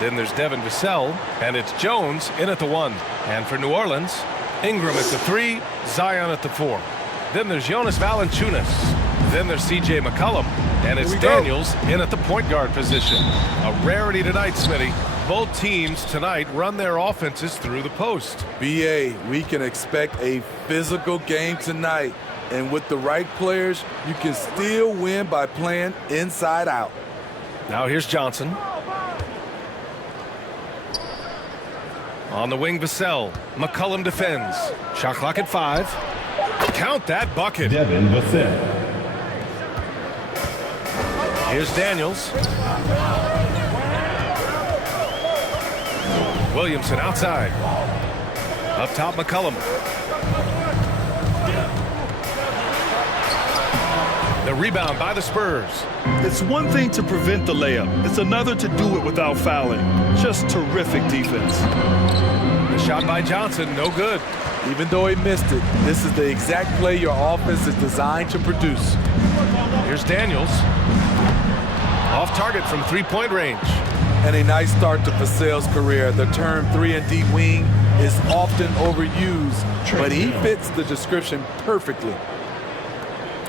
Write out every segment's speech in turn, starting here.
Then there's Devin Vassell, and it's Jones in at the 1. And for New Orleans, Ingram at the 3, Zion at the 4. Then there's Jonas Valanciunas. Then there's C.J. McCollum, and it's Daniels in at the point guard position. A rarity tonight, Smitty. Both teams tonight run their offenses through the post. B.A., we can expect a physical game tonight. And with the right players, you can still win by playing inside out. Now here's Johnson. On the wing, Vassell. McCollum defends. Shot clock at 5. Count that bucket. Devin Vassell. Here's Daniels. Williamson outside. Up top, McCollum. The rebound by the Spurs. It's one thing to prevent the layup. It's another to do it without fouling. Just terrific defense. The shot by Johnson, no good. Even though he missed it, this is the exact play your offense is designed to produce. Here's Daniels. Off target from three-point range. And a nice start to Vassell's career. The term 3-and-D wing is often overused, but he fits the description perfectly.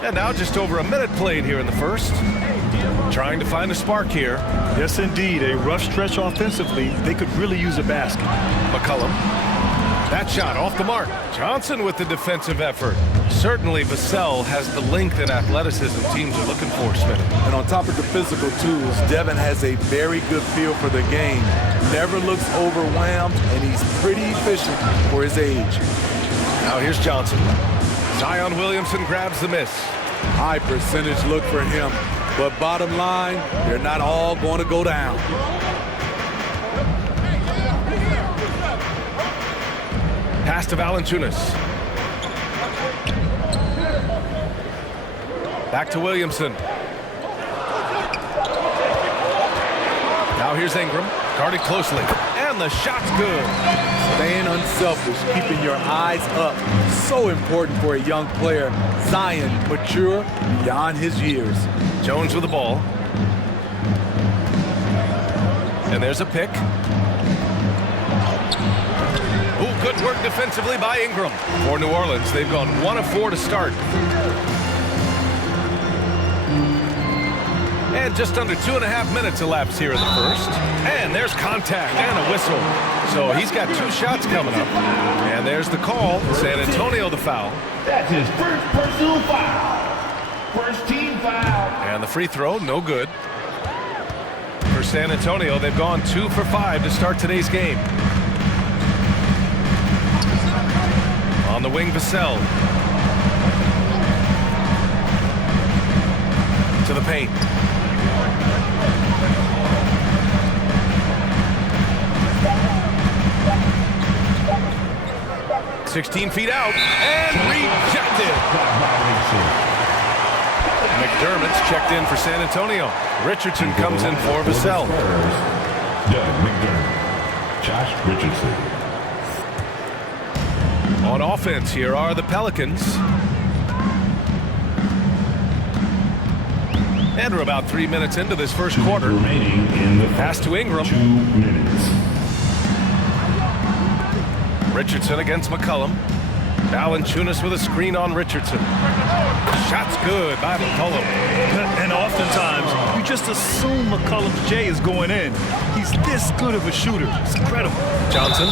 And now just over a minute played here in the first. Trying to find a spark here. Yes, indeed. A rough stretch offensively. They could really use a basket. McCollum. That shot off the mark. Johnson with the defensive effort. Certainly Vassell has the length and athleticism teams are looking for, Smith. And on top of the physical tools, Devin has a very good feel for the game. Never looks overwhelmed, and he's pretty efficient for his age. Now here's Johnson. Zion Williamson grabs the miss. High percentage look for him. But bottom line, they're not all going to go down. Pass to Valanciunas. Back to Williamson. Now here's Ingram. Guarded closely. And the shot's good. Staying unselfish, keeping your eyes up. So important for a young player. Zion, mature beyond his years. Jones with the ball. And there's a pick. Ooh, good work defensively by Ingram. For New Orleans, they've gone 1 of 4 to start. And just under 2.5 minutes elapsed here in the first. And there's contact and a whistle. So he's got 2 shots coming up. And there's the call. San Antonio the foul. That's his first personal foul. First team foul. And the free throw, no good. For San Antonio, they've gone 2 for 5 to start today's game. On the wing, Vassell. To the paint. $16 feet out and rejected. McDermott's checked in for San Antonio. Richardson comes in for Vassell. Josh Richardson. On offense, here are the Pelicans. And we're about 3 minutes into this first quarter. Remaining in the pass to Ingram. 2 minutes. Richardson against McCollum. Valanciunas with a screen on Richardson. Shot's good by McCollum. And oftentimes, you just assume McCollum's J is going in. He's this good of a shooter. It's incredible. Johnson.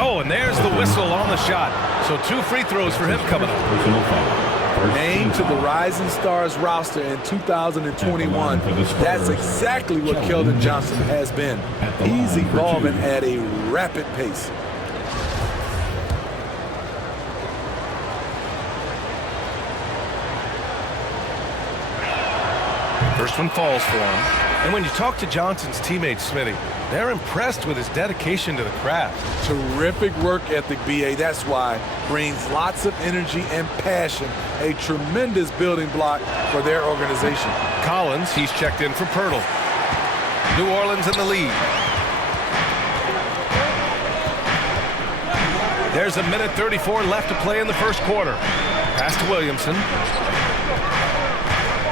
Oh, and there's the whistle on the shot. So 2 free throws for him coming up. Personal foul. Named to the Rising Stars roster in 2021. That's exactly what Keldon Johnson has been. He's evolving at a rapid pace. First one falls for him. And when you talk to Johnson's teammates, Smitty, they're impressed with his dedication to the craft. Terrific work ethic, B.A. That's why. Brings lots of energy and passion. A tremendous building block for their organization. Collins, he's checked in for Pirtle. New Orleans in the lead. There's 1:34 left to play in the first quarter. Pass to Williamson.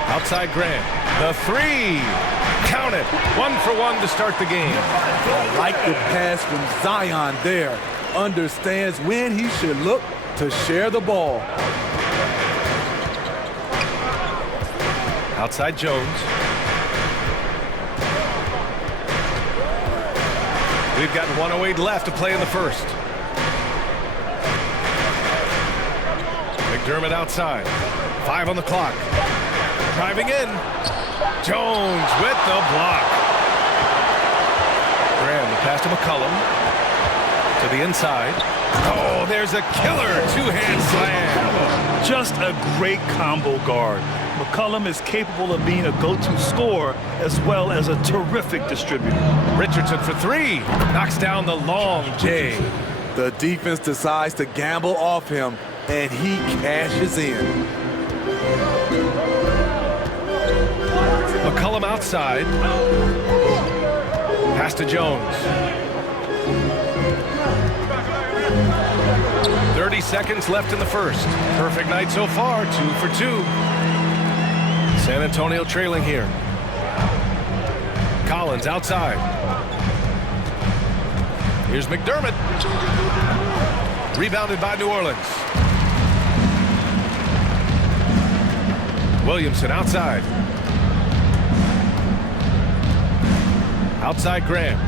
Outside Grant. The 3. Count it. 1 for 1 to start the game. I like the pass from Zion there. Understands when he should look to share the ball. Outside Jones. We've got 1:08 left to play in the first. McDermott outside. 5 on the clock. Driving in. Jones with the block. Graham, the pass to McCollum. To the inside. Oh, there's a killer two-hand slam. Just a great combo guard. McCollum is capable of being a go-to scorer as well as a terrific distributor. Richardson for 3. Knocks down the long J. The defense decides to gamble off him, and he cashes in. McCollum outside. Pass to Jones. 30 seconds left in the first. Perfect night so far, 2 for 2. San Antonio trailing here. Collins outside. Here's McDermott. Rebounded by New Orleans. Williamson outside. Outside Graham.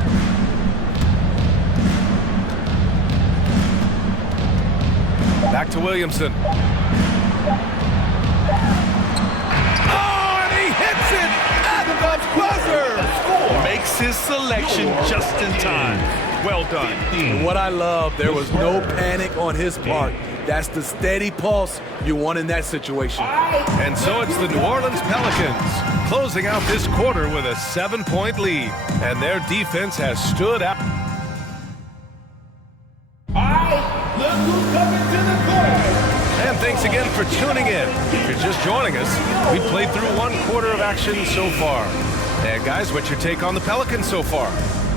Back to Williamson. Oh, and he hits it at the buzzer. Makes his selection just in time. Well done. And what I love, there was no panic on his part. That's the steady pulse you want in that situation. And so it's the New Orleans Pelicans closing out this quarter with a 7-point lead. And their defense has stood out. Look who's coming to the court. And thanks again for tuning in. If you're just joining us, we played through 1 quarter of action so far. And guys, what's your take on the Pelicans so far?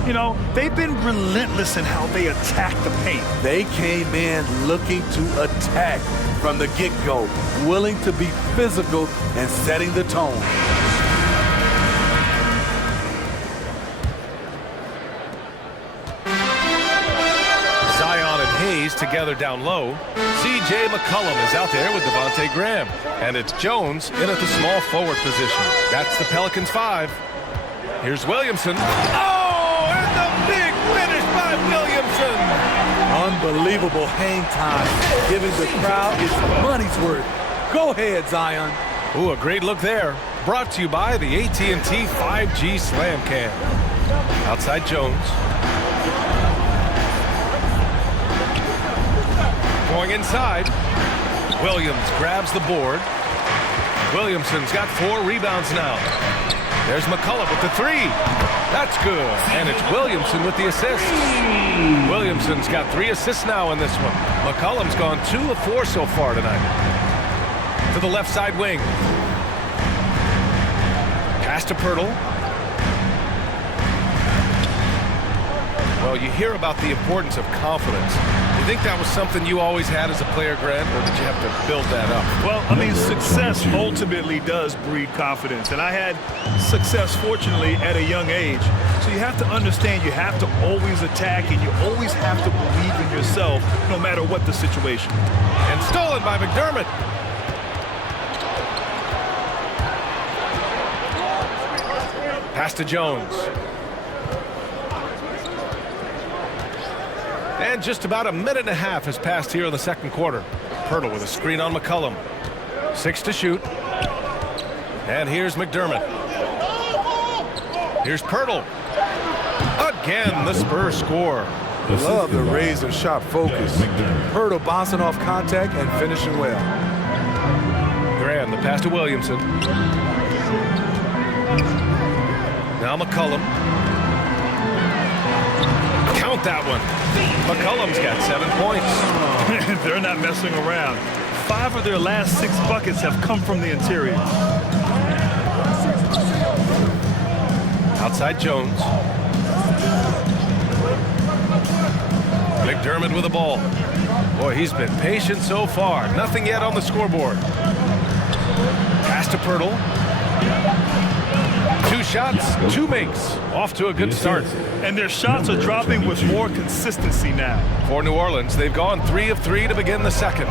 You know, they've been relentless in how they attack the paint. They came in looking to attack from the get-go, willing to be physical and setting the tone. Zion and Hayes together down low. C.J. McCollum is out there with Devontae Graham. And it's Jones in at the small forward position. That's the Pelicans 5. Here's Williamson. Oh, and the big finish by Williamson. Unbelievable hang time, giving the crowd its money's worth. Go ahead, Zion. Ooh, a great look there. Brought to you by the AT&T 5G Slam Cam. Outside Jones. Going inside. Williams grabs the board. Williamson's got 4 rebounds now. There's McCullough with the 3. That's good. And it's Williamson with the assist. Williamson's got 3 assists now in this one. McCollum's gone 2 of 4 so far tonight. To the left side wing. Pass to Pirtle. Well, you hear about the importance of confidence. You think that was something you always had as a player, Grant, or did you have to build that up? Well, I mean, success ultimately does breed confidence. And I had success, fortunately, at a young age. So you have to understand you have to always attack and you always have to believe in yourself no matter what the situation. And stolen by McDermott. Pass to Jones. And just about a minute and a half has passed here in the second quarter. Pirtle with a screen on McCollum. 6 to shoot. And here's McDermott. Here's Pirtle. Again, the Spurs score. Love the razor-sharp focus. Pirtle bouncing off contact and finishing well. Graham, the pass to Williamson. Now McCollum. Count that one. McCollum's got 7 points. They're not messing around. 5 of their last 6 buckets have come from the interior. Outside Jones. McDermott with the ball. Boy, he's been patient so far. Nothing yet on the scoreboard. Pass to Pirtle. 2 2 shots, 2 makes. Off to a good start. And their shots are dropping with more consistency now. For New Orleans, they've gone 3 of 3 to begin the second.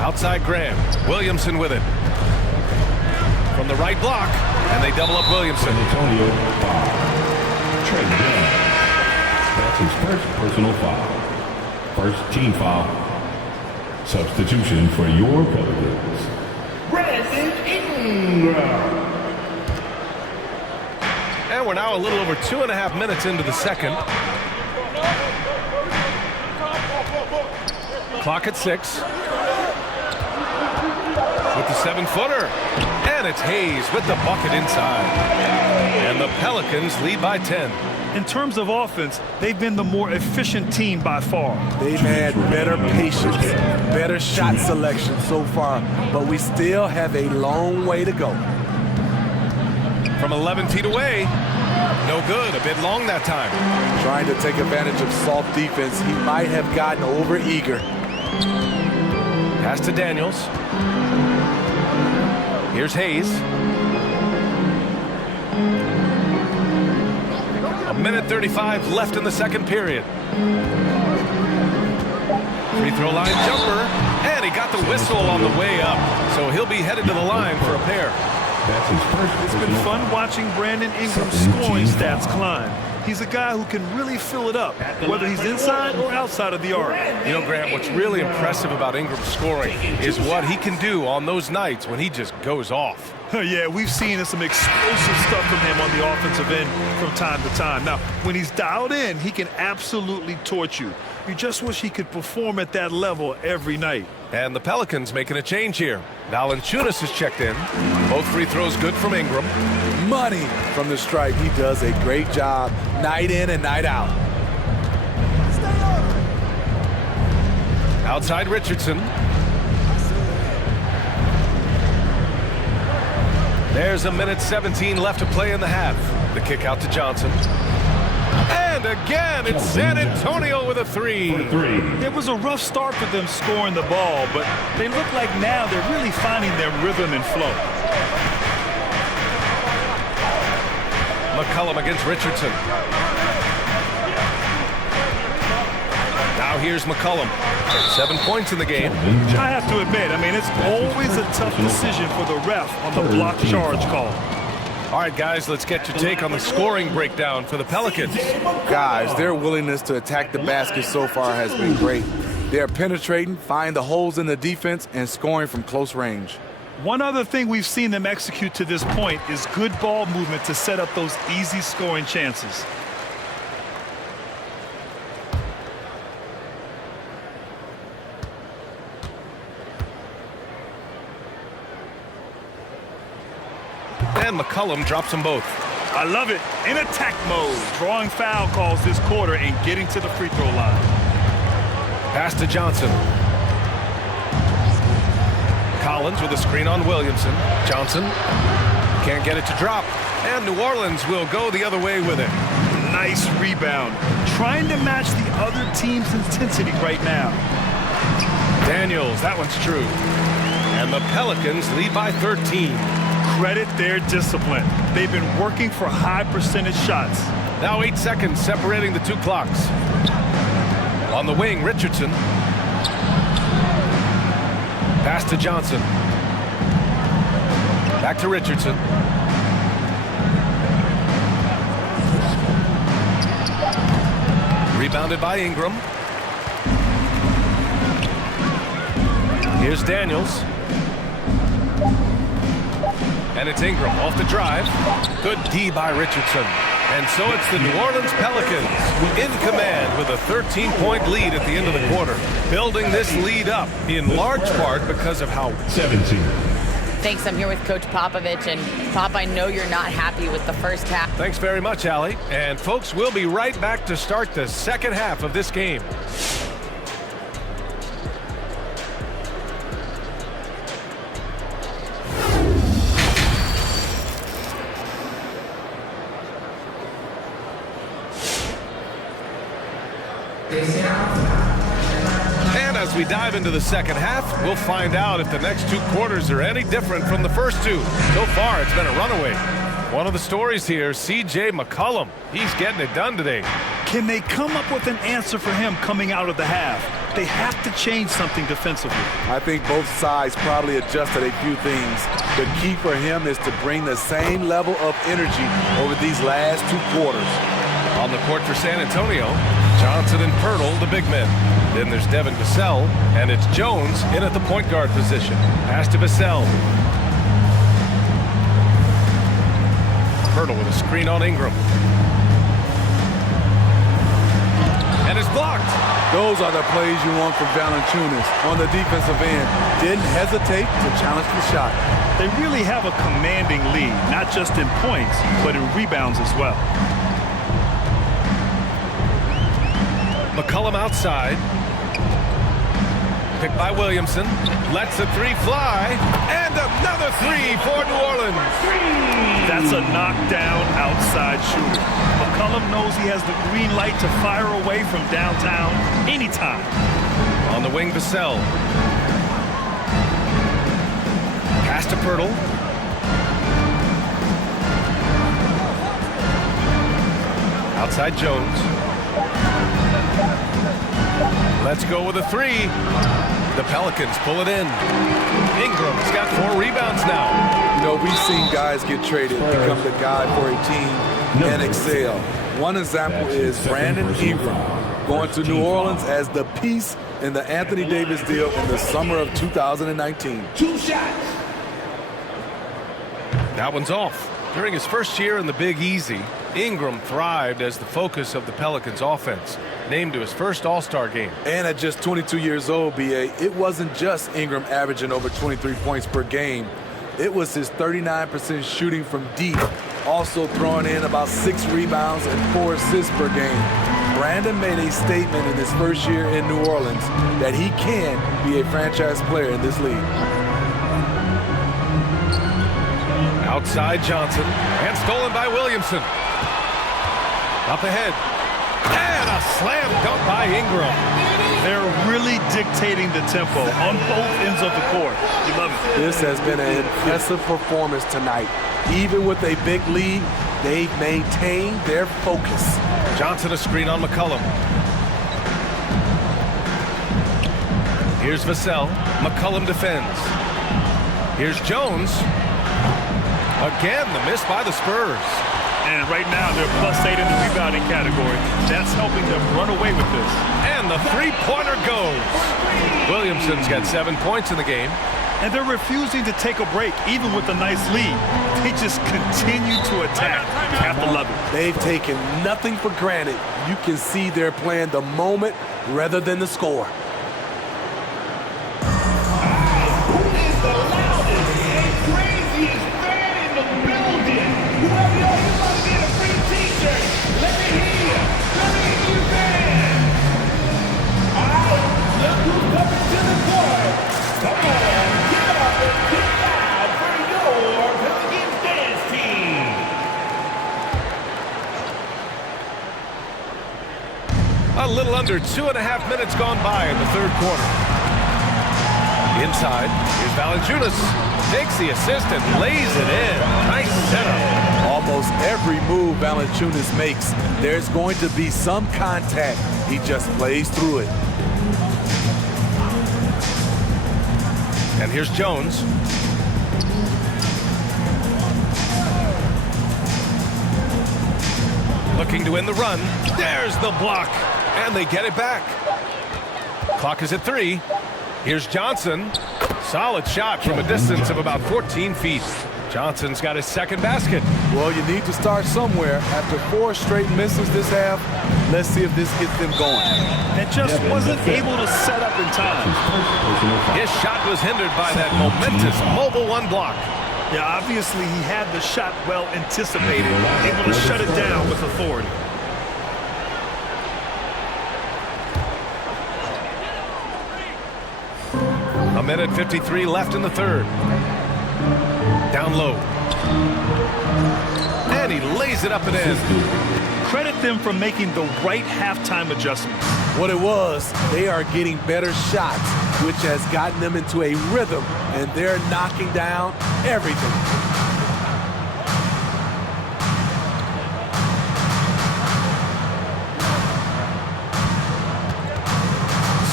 Outside Graham. Williamson with it. From the right block, and they double up Williamson. Antonio foul. Trey Graham. That's his first personal foul. First team foul. Substitution for your Pelicans. Brandon Ingram. And we're now a little over 2.5 minutes into the second. Clock at 6. With the 7-footer. And it's Hayes with the bucket inside. And the Pelicans lead by 10. In terms of offense, they've been the more efficient team by far. They've had better patience, better shot selection so far, but we still have a long way to go. From 11 feet away. No good. A bit long that time. Trying to take advantage of soft defense. He might have gotten over-eager. Pass to Daniels. Here's Hayes. A minute 35 left in the second period. Free throw line jumper, and he got the whistle on the way up. So he'll be headed to the line for a pair. That's his first. It's been fun watching Brandon Ingram's scoring stats climb. He's a guy who can really fill it up, whether he's inside or outside of the arc. You know, Grant, what's really impressive about Ingram's scoring is what he can do on those nights when he just goes off. Yeah, we've seen some explosive stuff from him on the offensive end from time to time. Now, when he's dialed in, he can absolutely torch you. You just wish he could perform at that level every night. And the Pelicans making a change here. Valanciunas has checked in. Both free throws good from Ingram. Money from the stripe. He does a great job night in and night out. Outside Richardson. There's a minute 17 left to play in the half. The kick out to Johnson. And again, it's San Antonio with a 3. It was a rough start for them scoring the ball, but they look like now they're really finding their rhythm and flow. McCollum against Richardson. Now here's McCollum. 7 points in the game. I have to admit, it's always a tough decision for the ref on the block charge call. All right, guys, let's get your take on the scoring breakdown for the Pelicans. Guys, their willingness to attack the basket so far has been great. They're penetrating, finding the holes in the defense, and scoring from close range. One other thing we've seen them execute to this point is good ball movement to set up those easy scoring chances. And McCollum drops them both. I love it. In attack mode, drawing foul calls this quarter and getting to the free throw line. Pass to Johnson. Collins with a screen on Williamson. Johnson can't get it to drop. And New Orleans will go the other way with it. Nice rebound. Trying to match the other team's intensity right now. Daniels, that one's true. And the Pelicans lead by 13. Credit their discipline. They've been working for high percentage shots. Now 8 seconds separating the two clocks. On the wing, Richardson. Pass to Johnson. Back to Richardson. Rebounded by Ingram. Here's Daniels. And it's Ingram off the drive. Good D by Richardson. And so it's the New Orleans Pelicans in command with a 13-point lead at the end of the quarter. Building this lead up in large part because of how 17. Thanks. I'm here with Coach Popovich. And Pop, I know you're not happy with the first half. Thanks very much, Allie. And folks, we'll be right back to start the second half of this game. And a As we dive into the second half, we'll find out if the next 2 quarters are any different from the first 2. So far, it's been a runaway. One of the stories here, C.J. McCollum. He's getting it done today. Can they come up with an answer for him coming out of the half? They have to change something defensively. I think both sides probably adjusted a few things. The key for him is to bring the same level of energy over these last 2 quarters. On the court for San Antonio, Johnson and Pirtle, the big men. Then there's Devin Vassell, and it's Jones in at the point guard position. Pass to Vassell. Pirtle with a screen on Ingram. And it's blocked. Those are the plays you want from Valanciunas on the defensive end. Didn't hesitate to challenge the shot. They really have a commanding lead, not just in points, but in rebounds as well. McCollum outside. Picked by Williamson. Lets the 3 fly. And another 3 for New Orleans. That's a knockdown outside shooter. McCollum knows he has the green light to fire away from downtown anytime. On the wing, Vassell. Pass to Pirtle. Outside Jones. Let's go with a 3. The Pelicans pull it in. Ingram's got 4 rebounds now. You know, we've seen guys get traded, become the guy for a team, and excel. One example is Brandon Ingram going to New Orleans as the piece in the Anthony Davis deal in the summer of 2019. 2 shots. That one's off. During his first year in the Big Easy, Ingram thrived as the focus of the Pelicans offense, named to his first All-Star game. And at just 22 years old, B.A., it wasn't just Ingram averaging over 23 points per game. It was his 39% shooting from deep, also throwing in about 6 rebounds and 4 assists per game. Brandon made a statement in his first year in New Orleans that he can be a franchise player in this league. Outside Johnson, and stolen by Williamson. Up ahead, and a slam dunk by Ingram. They're really dictating the tempo on both ends of the court. You love it. This has been an impressive performance tonight. Even with a big lead, they've maintained their focus. Johnson a screen on McCollum. Here's Vassell. McCollum defends. Here's Jones. Again, the miss by the Spurs. And right now, they're +8 in the rebounding category. That's helping them run away with this. And the 3-pointer goes. Williamson's got 7 points in the game. And they're refusing to take a break, even with a nice lead. They just continue to attack at the level. They've taken nothing for granted. You can see they're playing the moment rather than the score. Who is the loudest and craziest fan in the building? Whoever knows you want to get a free t-shirt, let me hear you. Let me hear you, fan. All right, look who's coming to the court. Come on, get up and get loud for your Pelicans dance team. A little under 2.5 minutes gone by in the third quarter. Inside, here's Valanciunas. Takes the assist and lays it in. Nice setup. Almost every move Valanciunas makes, there's going to be some contact. He just plays through it. And here's Jones. Looking to win the run. There's the block. And they get it back. Clock is at 3. Here's Johnson. Solid shot from a distance of about 14 feet. Johnson's got his second basket. Well, you need to start somewhere. After 4 straight misses this half, let's see if this gets them going. And just wasn't able to set up in time. His shot was hindered by that momentous mobile 1 block. Yeah, obviously he had the shot well anticipated, able to shut it down with authority. A minute 53 left in the third. Down low. And he lays it up and in. Credit them for making the right halftime adjustments. What it was, they are getting better shots, which has gotten them into a rhythm, and they're knocking down everything.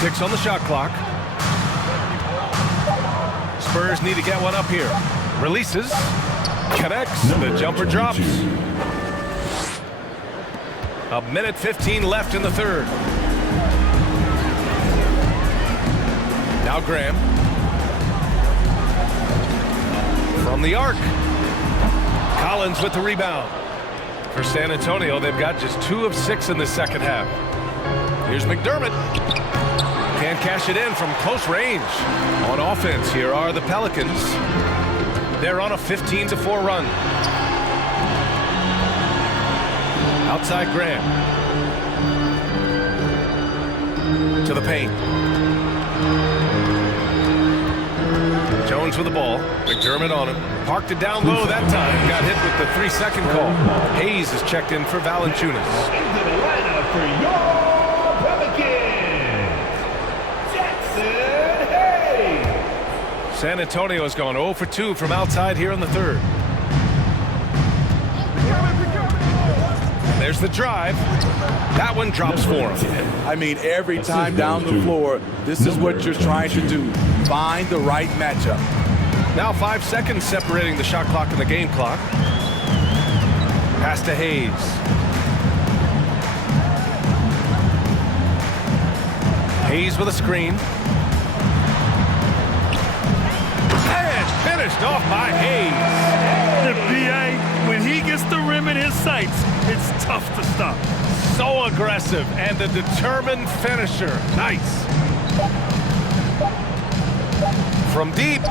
Six on the shot clock. Spurs need to get one up here. Releases. Connects. The jumper drops. 22. A minute 15 left in the third. Now Graham. From the arc. Collins with the rebound. For San Antonio, they've got just 2 of 6 in the second half. Here's McDermott. Can't cash it in from close range. On offense, here are the Pelicans. They're on a 15-4 run. Outside Graham. To the paint. Jones with the ball. McDermott on him. Parked it down low that time. Got hit with the 3-second call. Hayes is checked in for Valanciunas. Into the lineup for your Pelicans, Jackson Hayes. San Antonio has gone 0 for 2 from outside here in the third. There's the drive. That one drops for him. I mean, every time down the floor, this is what you're trying to do. Find the right matchup. Now 5 seconds separating the shot clock and the game clock. Pass to Hayes. Hayes with a screen. And finished off by Hayes. The BA, when he gets the rim in his sights, it's tough to stop. So aggressive and a determined finisher. Nice. From deep.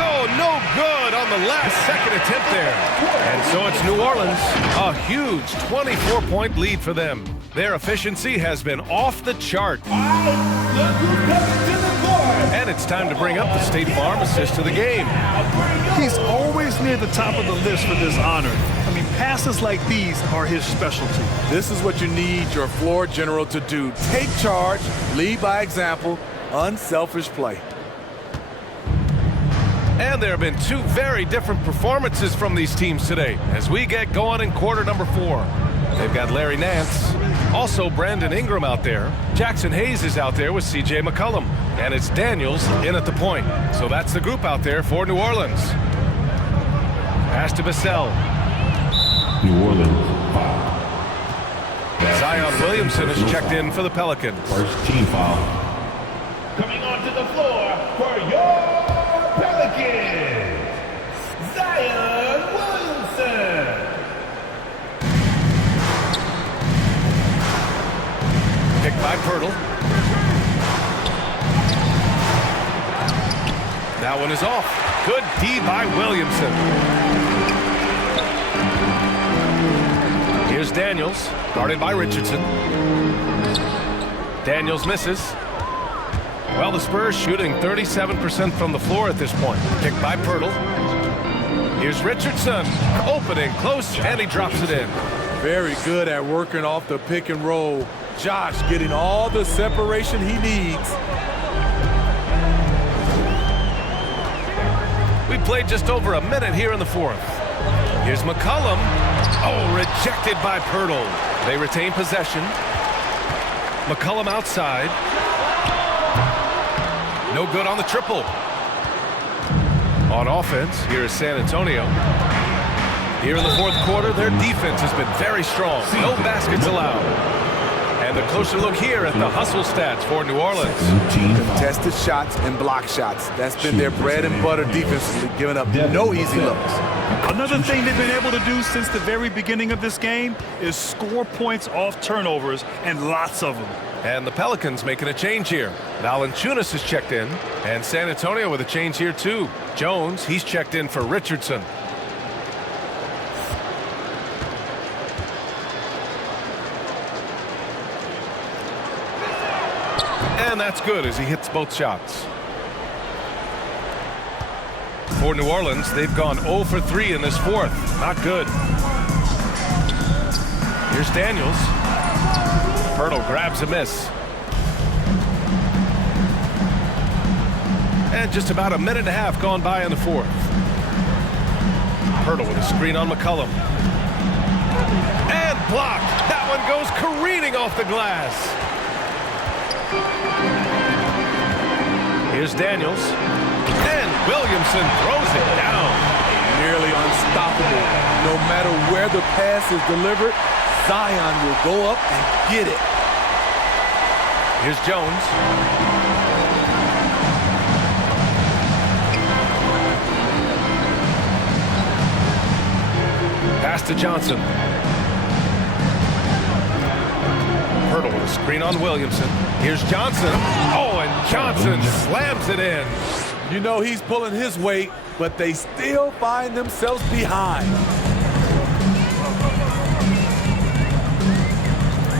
Oh, no good on the last second attempt there. And so it's New Orleans. A huge 24-point lead for them. Their efficiency has been off the chart. Look who's coming to the court. And it's time to bring up the State Farm assist to the game. He's always near the top of the list for this honor. I mean, passes like these are his specialty. This is what you need your floor general to do. Take charge, lead by example, unselfish play. And there have been 2 very different performances from these teams today as we get going in quarter number 4. They've got Larry Nance, also Brandon Ingram out there. Jackson Hayes is out there with C.J. McCollum. And it's Daniels in at the point. So that's the group out there for New Orleans. Pass to Vassell. New Orleans, 5. Zion Williamson is checked in for the Pelicans. First team foul. Coming onto the floor for your Pelicans, Zion Williamson. Picked by Pirtle. That one is off. Good D by Williamson. Here's Daniels, guarded by Richardson. Daniels misses. Well, the Spurs shooting 37% from the floor at this point. Picked by Pirtle. Here's Richardson, opening close, and he drops it in. Very good at working off the pick and roll. Josh getting all the separation he needs. We played just over a minute here in the fourth. Here's McCollum. Oh, rejected by Pirtle. They retain possession. McCollum outside. No good on the triple. On offense, here is San Antonio. Here in the fourth quarter, their defense has been very strong. No baskets allowed. And a closer look here at the hustle stats for New Orleans. Contested shots and block shots. That's been their bread and butter defensively, giving up no easy looks. Another thing they've been able to do since the very beginning of this game is score points off turnovers, and lots of them. And the Pelicans making a change here. Valanciunas is checked in, and San Antonio with a change here too. Jones, he's checked in for Richardson. And that's good as he hits both shots. For New Orleans, they've gone 0 for 3 in this fourth. Not good. Here's Daniels. Pirtle grabs a miss. And just about a minute and a half gone by in the fourth. Pirtle with a screen on McCollum. And blocked. That one goes careening off the glass. Here's Daniels. And Williamson throws it down. Nearly unstoppable. No matter where the pass is delivered, Zion will go up and get it. Here's Jones. Pass to Johnson. Pirtle with a screen on Williamson. Here's Johnson. Oh, and Johnson slams it in. You know he's pulling his weight, but they still find themselves behind.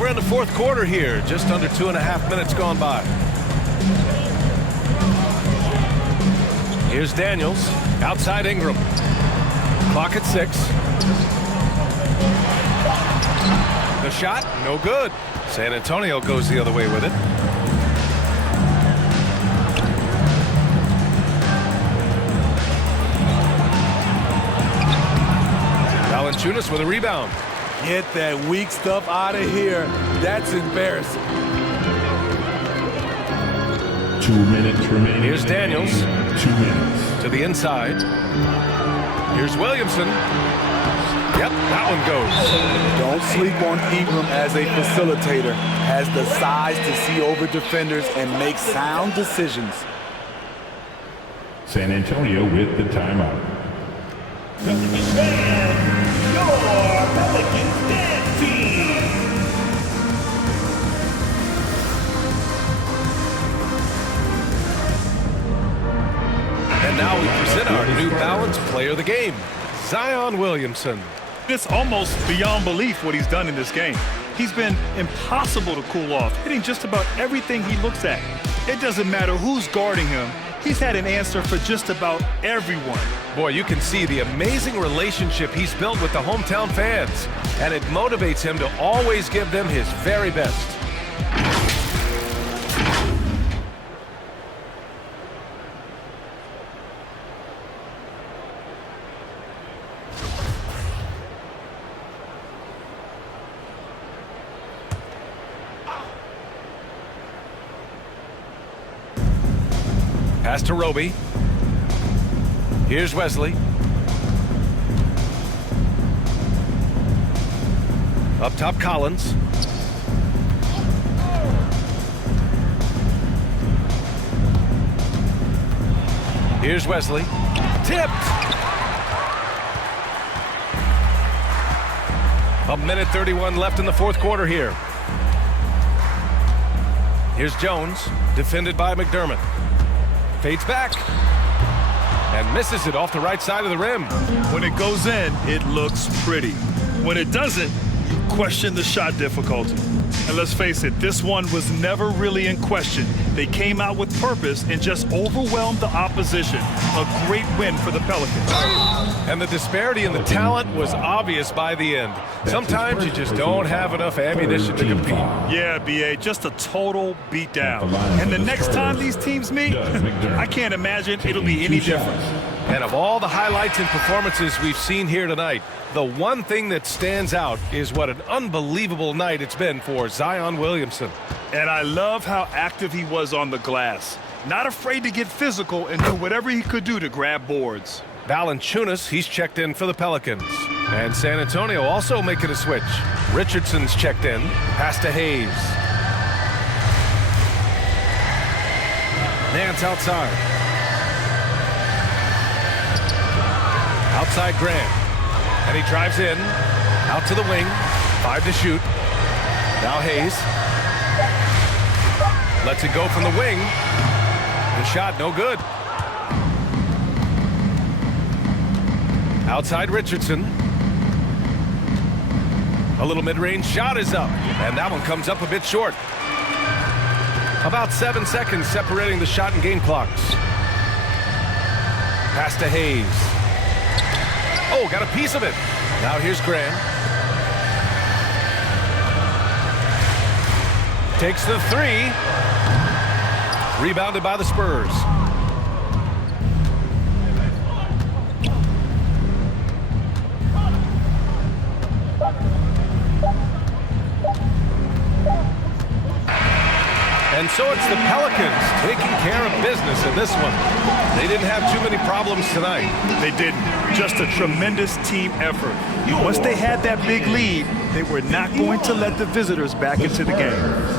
We're in the fourth quarter here, just under 2.5 minutes gone by. Here's Daniels, outside Ingram. Clock at 6. The shot, no good. San Antonio goes the other way with it. Valanciunas with a rebound. Get that weak stuff out of here. That's embarrassing. 2 minutes remaining. Here's Daniels. 2 minutes. To the inside. Here's Williamson. Yep, that one goes. Don't sleep on Ingram as a facilitator. Has the size to see over defenders and make sound decisions. San Antonio with the timeout. Your Pelicans dance team. And now we present our New Balance Player of the Game, Zion Williamson. It's almost beyond belief what he's done in this game. He's been impossible to cool off, hitting just about everything he looks at. It doesn't matter who's guarding him. He's had an answer for just about everyone. Boy, you can see the amazing relationship he's built with the hometown fans, and it motivates him to always give them his very best. Pass to Roby. Here's Wesley. Up top, Collins. Here's Wesley. Tipped. A minute 31 left in the fourth quarter here. Here's Jones, defended by McDermott. Fades back and misses it off the right side of the rim. When it goes in, it looks pretty. When it doesn't, you question the shot difficulty. And let's face it, this one was never really in question. They came out with purpose and just overwhelmed the opposition. A great win for the Pelicans. And the disparity in the talent was obvious by the end. Sometimes you just don't have enough ammunition to compete. Yeah, B.A., just a total beatdown. And the next time these teams meet, I can't imagine it'll be any different. And of all the highlights and performances we've seen here tonight, the one thing that stands out is what an unbelievable night it's been for Zion Williamson. And I love how active he was on the glass. Not afraid to get physical and do whatever he could do to grab boards. Valanciunas, he's checked in for the Pelicans. And San Antonio also making a switch. Richardson's checked in. Pass to Hayes. Nance outside. Outside Grant. And he drives in. Out to the wing. 5 to shoot. Now Hayes. Lets it go from the wing. The shot no good. Outside Richardson. A little mid-range shot is up. And that one comes up a bit short. About 7 seconds separating the shot and game clocks. Pass to Hayes. Oh, got a piece of it. Now here's Graham. takes the three. Rebounded by the Spurs. And so it's the Pelicans taking care of business in this one. They didn't have too many problems tonight. They didn't. Just a tremendous team effort. Once they had that big lead, they were not going to let the visitors back into the game.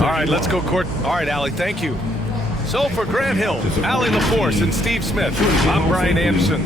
All right, let's go court. All right, Allie, thank you. So for Grant Hill, Allie LaForce, and Steve Smith, I'm Brian Anderson.